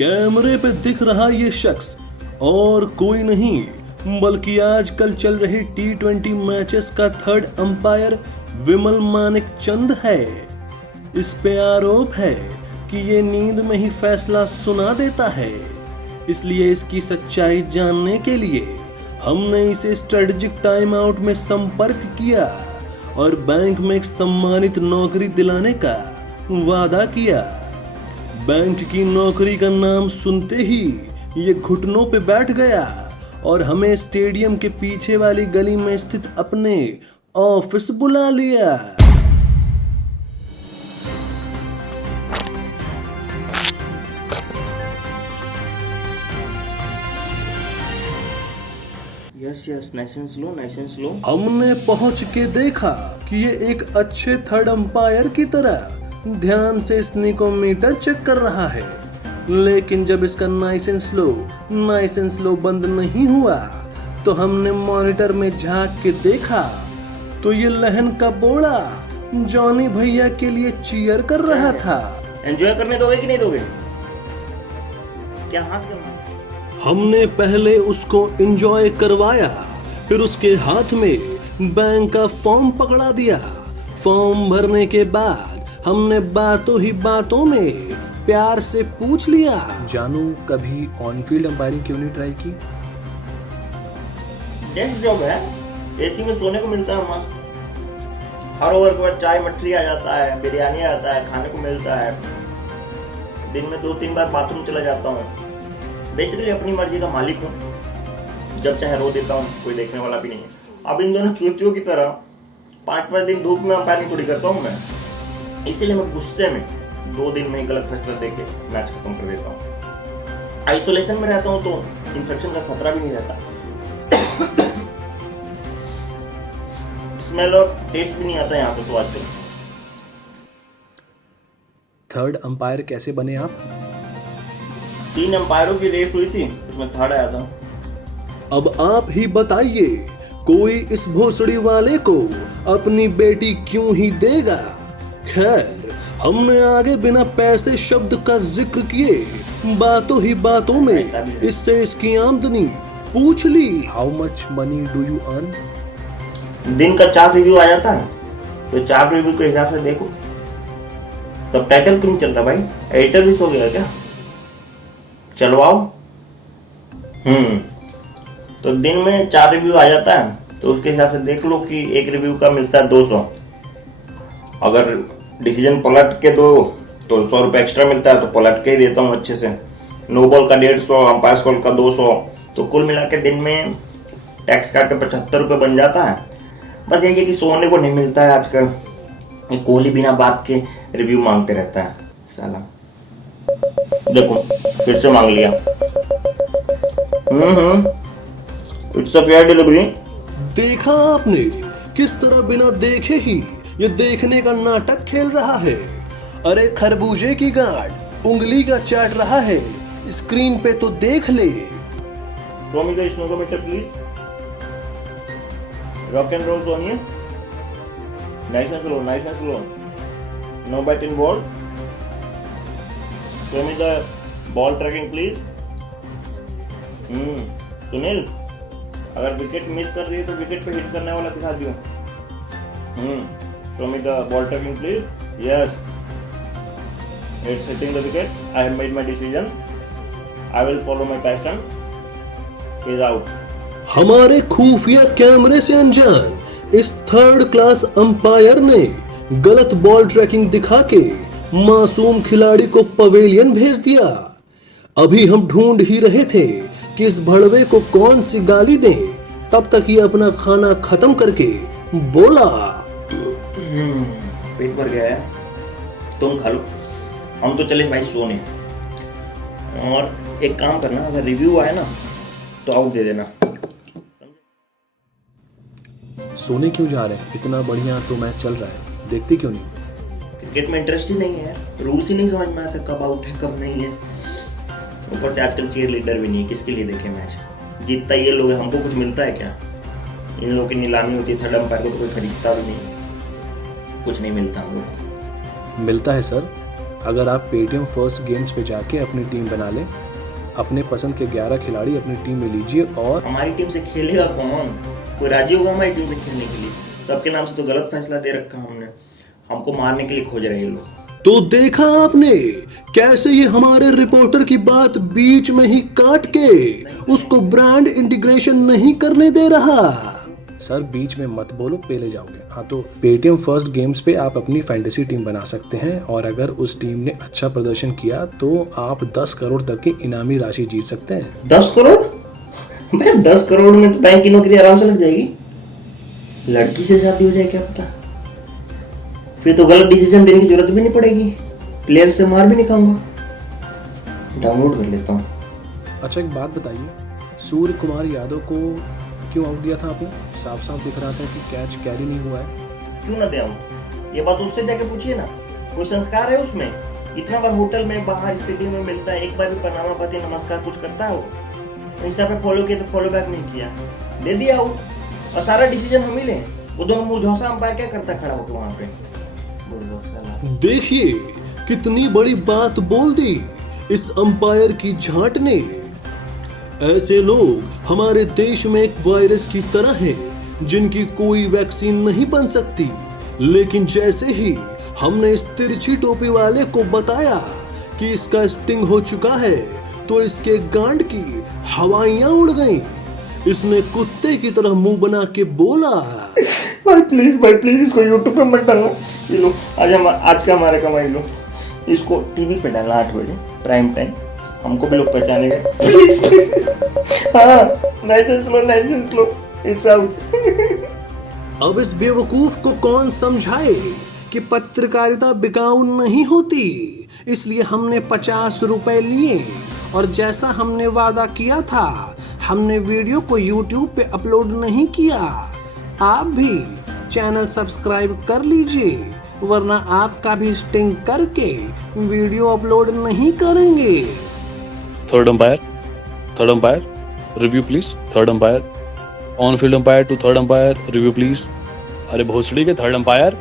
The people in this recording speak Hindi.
कैमरे पे दिख रहा ये शख्स और कोई नहीं बल्कि आजकल चल रहे T20 मैचेस का थर्ड अंपायर विमल मानिक चंद है। इस पे आरोप है कि ये नींद में ही फैसला सुना देता है। इसलिए इसकी सच्चाई जानने के लिए हमने इसे स्ट्रेटेजिक टाइम आउट में संपर्क किया और बैंक में एक सम्मानित नौकरी दिलाने का वादा किया। बैंक की नौकरी का नाम सुनते ही ये घुटनों पे बैठ गया और हमें स्टेडियम के पीछे वाली गली में स्थित अपने ऑफिस बुला लिया। Yes nice and slow. हमने पहुंच के देखा कि ये एक अच्छे थर्ड अंपायर की तरह ध्यान से स्नीकोमीटर चेक कर रहा है, लेकिन जब इसका नाइस एंड स्लो बंद नहीं हुआ तो हमने मॉनिटर में झांक के देखा तो ये लहन का बोला जॉनी भैया के लिए चीयर कर रहा था। एंजॉय करने दोगे कि नहीं दोगे? क्या हाथ करना? हमने पहले उसको एंजॉय करवाया, फिर उसके हाथ में बैंक का फॉर्म पकड़ा दिया। फॉर्म भरने के बाद हमने बातों ही बातों में प्यार से पूछ लिया, जानू कभी ऑन फील्ड अंपायरिंग क्यों नहीं ट्राई की? डेस्क जॉब है, एसी में सोने को मिलता है मस्त। हर ओवर के बाद चाय मठरी आ जाता है, बिरयानी आ जाता है, खाने को मिलता है। दिन में 2-3 बार बाथरूम चला जाता हूँ। बेसिकली अपनी मर्जी का मालिक हूँ, जब चाहे रो देता हूँ, कोई देखने वाला भी नहीं है। अब इन दोनों चूतियों की तरह 5-5 दिन धूप में अंपायरिंग थोड़ी करता हूँ मैं, इसीलिए मैं गुस्से में 2 दिन में ही गलत फैसला देके मैच खत्म कर देता हूँ। आइसोलेशन में रहता हूँ तो इन्फेक्शन का खतरा भी नहीं रहता। स्मेल और टेस्ट भी नहीं आता यहाँ पे तो आजकल। थर्ड अंपायर कैसे बने आप? 3 अंपायरों की रेस हुई थी, उसमें थर्ड आया था। अब आप ही बताइए, कोई इस भोसड़ी वाले को अपनी बेटी क्यों ही देगा? खैर, हमने आगे बिना पैसे शब्द का जिक्र किए बातों ही बातों में इससे इसकी आमदनी पूछ ली। How much money do you earn? दिन का 4 रिव्यू आ जाता है, तो 4 रिव्यू के हिसाब से देखो। सबटाइटल क्यों नहीं चलता भाई? एडिटर भी सो गया क्या? चलवाओ। तो दिन में 4 रिव्यू आ जाता है, तो उसके हिसाब से देख लो कि एक रिव्यू का मिलता है 200। अगर डिसीजन पलट के दो तो 100 रुपये एक्स्ट्रा मिलता है, तो पलट के ही देता हूँ अच्छे से। नो बॉल का 150, अंपायर कॉल का 200, तो कुल मिला के दिन में टैक्स काट के 75 रुपये बन जाता है। बस यही है कि सोने को नहीं मिलता है आजकल। कोहली बिना बात के रिव्यू मांगते रहता है साला। देखो फिर से मांग लिया। It's a fair delivery. देखा आपने किस तरह बिना देखे ही ये देखने का नाटक खेल रहा है। अरे खरबूजे की गांठ उंगली का चाट रहा है, स्क्रीन पे तो देख ले। Show me the snogometer please. Rock and roll Sonia. Nice and slow. No batting ball. Show me the ball tracking please. Sunil, अगर विकेट मिस कर रही है तो विकेट पे हिट करने वाला दिखा दियो। Show me the ball tracking please. Yes. It's hitting the wicket. I have made my decision. I will follow my passion. He's out. हमारे खुफिया कैमरे से अनजान इस थर्ड क्लास अंपायर ने गलत बॉल ट्रैकिंग दिखा के मासूम खिलाड़ी को पवेलियन भेज दिया। अभी हम ढूंढ ही रहे थे कि इस भड़वे को कौन सी गाली दें, तब तक ये अपना खाना खत्म करके बोला, पेट भर गया है, तुम खा लो, हम तो चले भाई सोने। और एक काम करना, अगर रिव्यू आए ना तो आउट दे देना। सोने क्यों जा रहे हैं? इतना बढ़िया तो मैच चल रहा है, देखते क्यों नहीं? क्रिकेट में इंटरेस्ट ही नहीं है, रूल्स ही नहीं समझ में आता कब आउट है कब नहीं है। ऊपर से आजकल चीयर लीडर भी नहीं है, किसके लिए देखे मैच? जीतता ये लोग है, हमको कुछ मिलता है क्या? इन लोगों की नीलामी होती है, थर्ड अंपायर को तो कोई खरीदता भी नहीं, कुछ नहीं मिलता हम लोग। मिलता है सर, अगर आप पेटीएम फर्स्ट गेम्स पे जाके अपनी टीम बना लें, अपने पसंद के 11 खिलाड़ी अपनी टीम में लीजिए और हमारी टीम से खेलेगा कौन? कोई राजी होगा हमारी टीम से खेलने के लिए? सबके नाम से तो गलत फैसला दे रखा हमने, हमको मारने के लिए खोज रहे हैं लोग। तो देखा आपने कैसे ये हमारे रिपोर्टर की बात बीच में ही काट के उसको ब्रांड इंटीग्रेशन नहीं करने दे रहा। सर बीच में मत बोलो, पेले जाओगे। हाँ, तो पेटीएम फर्स्ट गेम्स पे आप अपनी फैंटेसी टीम बना सकते हैं और अगर उस टीम ने अच्छा प्रदर्शन किया तो आप 10 करोड़ तक की इनामी राशि जीत सकते हैं। 10 करोड़? भाई 10 करोड़ में तो बैंक की नौकरी आराम से लग जाएगी। लड़की से शादी हो जाए क्या पता, फिर तो गलत डिसीजन देने की जरूरत भी नहीं पड़ेगी, प्लेयर से मार भी नहीं खाऊंगा। डाउनलोड कर लेता हूँ। अच्छा एक बात बताइए, सूर्य कुमार यादव को क्यों आउट दिया था आपने? साफ साफ दिख रहा था कि कैच कैरी नहीं हुआ है। क्यों ना दे, ये बात उससे जाके पूछिए ना। कोई संस्कार है उसमें? इतना बार होटल में, बाहर स्टेडियम में मिलता है, एक बार भी प्रणाम पति नमस्कार कुछ करता है वो? इंस्टा पे फॉलो किया तो फॉलो बैक नहीं किया, दे दिया आउट और सारा डिसीजन हम ही लें। वो दोनों मुझौसा अंपायर क्या करता खड़ा होकर वहां पे? देखिए कितनी बड़ी बात बोल दी इस अंपायर की झांट ने। ऐसे लोग हमारे देश में एक वायरस की तरह हैं जिनकी कोई वैक्सीन नहीं बन सकती, लेकिन जैसे ही हमने इस तिरछी टोपी वाले को बताया कि इसका स्टिंग हो चुका है तो इसके गांड की हवाइयां उड़ गईं। इसने कुत्ते की तरह मुंह बना के बोला, भाई प्लीज इसको यूट्यूब पे मत डालना। ये लो आज का हमारा कमाई लो, इसको टीवी पे डालना 8 बजे प्राइम टाइम, हमको भी लोग पहचानेंगे प्लीज। हाँ, लाइसेंस लो, इट्स आउट। अब इस बेवकूफ को कौन समझाए कि पत्रकारिता बिकाऊ नहीं होती, इसलिए हमने 50 रुपए लिए और जैसा हमने वादा किया था हमने वीडियो को YouTube पे अपलोड नहीं किया। आप भी चैनल सब्सक्राइब कर लीजिए वरना आपका भी स्टिंग करके वीडियो अपलोड नहीं करेंगे। Third umpire review please. Third umpire on field umpire to third umpire review please. अरे भोसड़ी के थर्ड अंपायर